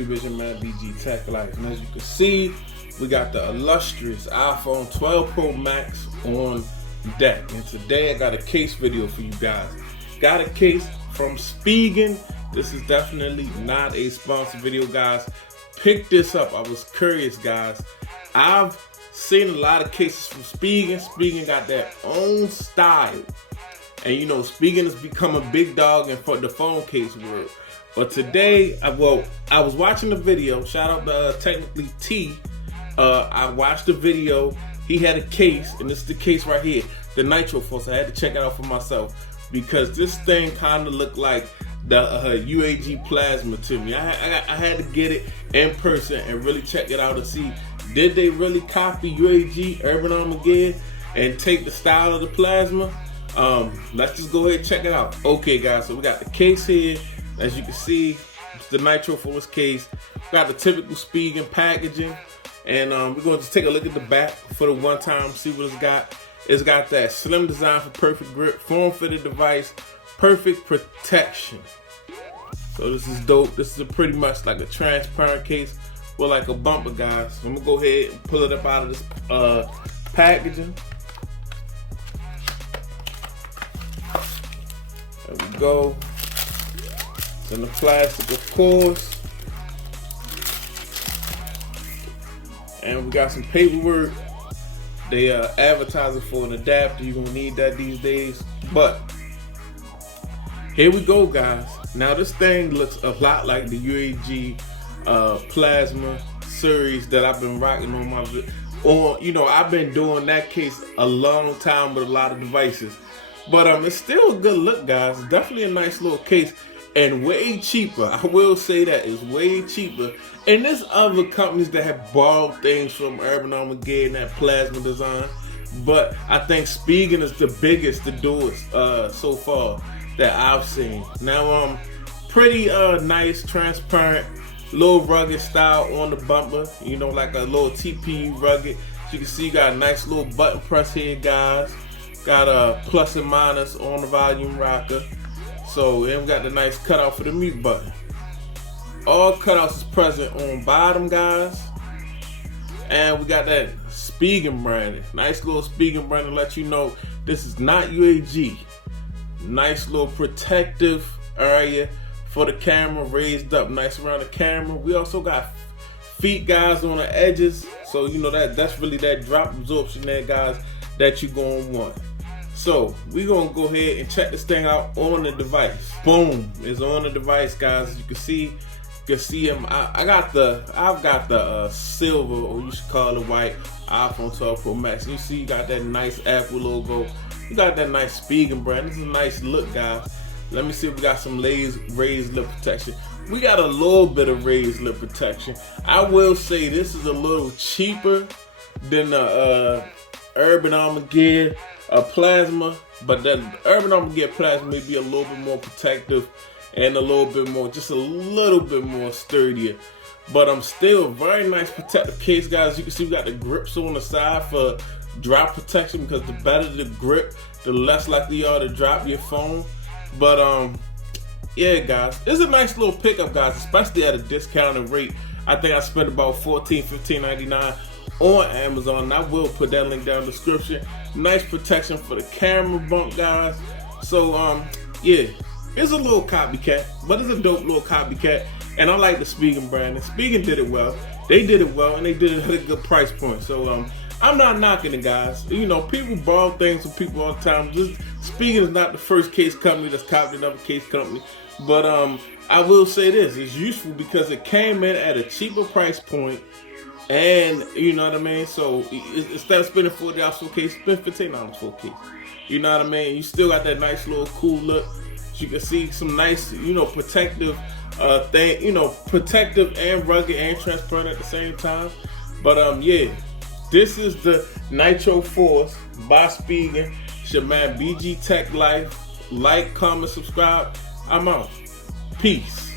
YouTube? It's your man BG Tech Life, and as you can see, we got the illustrious iPhone 12 Pro Max on deck. And today I got a case video for you guys. Got a case from Spigen. This is definitely not a sponsored video, guys. Pick this up. I was curious, guys. I've seen a lot of cases from Spigen. Spigen got their own style. And you know, Spigen has become a big dog in the phone case world. But today, I was watching the video. Shout out to Technically T. I watched the video. He had a case, and this is the case right here, the Nitro Force. I had to check it out for myself because this thing kind of looked like the UAG plasma to me. I had to get it in person and really check it out to see, did they really copy UAG Urban Armageddon and take the style of the plasma? Let's just go ahead and check it out. Okay, guys, so we got the case here. As you can see, it's the Nitro Force case. Got the typical Spigen packaging. And we're going to just take a look at the back for the one time, see what it's got. It's got that slim design for perfect grip, form-fitted device, perfect protection. So this is dope. This is pretty much like a transparent case with like a bumper, guys. So I'm going to go ahead and pull it up out of this packaging. There we go. It's in the plastic, of course. And we got some paperwork. They are advertising for an adapter. You're gonna need that these days. But here we go, guys. Now this thing looks a lot like the UAG plasma series that I've been rocking on my you know, I've been doing that case a long time with a lot of devices. But it's still a good look, guys. It's definitely a nice little case. And way cheaper. I will say that it's way cheaper. And there's other companies that have borrowed things from Urban Armageddon, that plasma design. But I think Spigen is the biggest to do it so far that I've seen. Now, pretty nice, transparent, little rugged style on the bumper. You know, like a little TP rugged. As you can see, you got a nice little button press here, guys. Got a plus and minus on the volume rocker. So then we got the nice cutout for the mute button. All cutouts is present on bottom, guys. And we got that Spigen branding. Nice little Spigen branding to let you know this is not UAG. Nice little protective area for the camera, raised up nice around the camera. We also got feet, guys, on the edges. So you know that's really that drop absorption there, guys, that you're gonna want. So we're gonna go ahead and check this thing out on the device. Boom, it's on the device, guys. As you can see him. I've got the silver, or you should call it white, iPhone 12 Pro Max. You see, you got that nice Apple logo. You got that nice Spigen brand. This is a nice look, guys. Let me see if we got some raised lip protection. We got a little bit of raised lip protection. I will say this is a little cheaper than the Urban Armageddon plasma, but the Urban Armageddon plasma may be a little bit more protective and a little bit more, just a little bit more sturdier. But I'm still very nice protective case, guys. You can see we got the grips on the side for drop protection, because the better the grip, the less likely you are to drop your phone. But yeah, guys, it's a nice little pickup, guys, especially at a discounted rate. I think I spent about $14-15.99 on Amazon, and I will put that link down in the description. Nice protection for the camera bump, guys. So yeah, it's a little copycat, but it's a dope little copycat. And I like the Spigen brand. And Spigen did it well. They did it well, and they did it at a good price point. So I'm not knocking it, guys. You know, people borrow things from people all the time. Just Spigen is not the first case company that's copied another case company. But I will say this, it's useful because it came in at a cheaper price point. And you know what I mean? So instead of spending $40 for a case, spend $15 for a case. You know what I mean? You still got that nice little cool look. You can see some nice, you know, protective thing, you know, protective and rugged and transparent at the same time. But yeah, this is the Nitro Force by Spigen. It's your man BG Tech Life. Like, comment, subscribe. I'm out. Peace.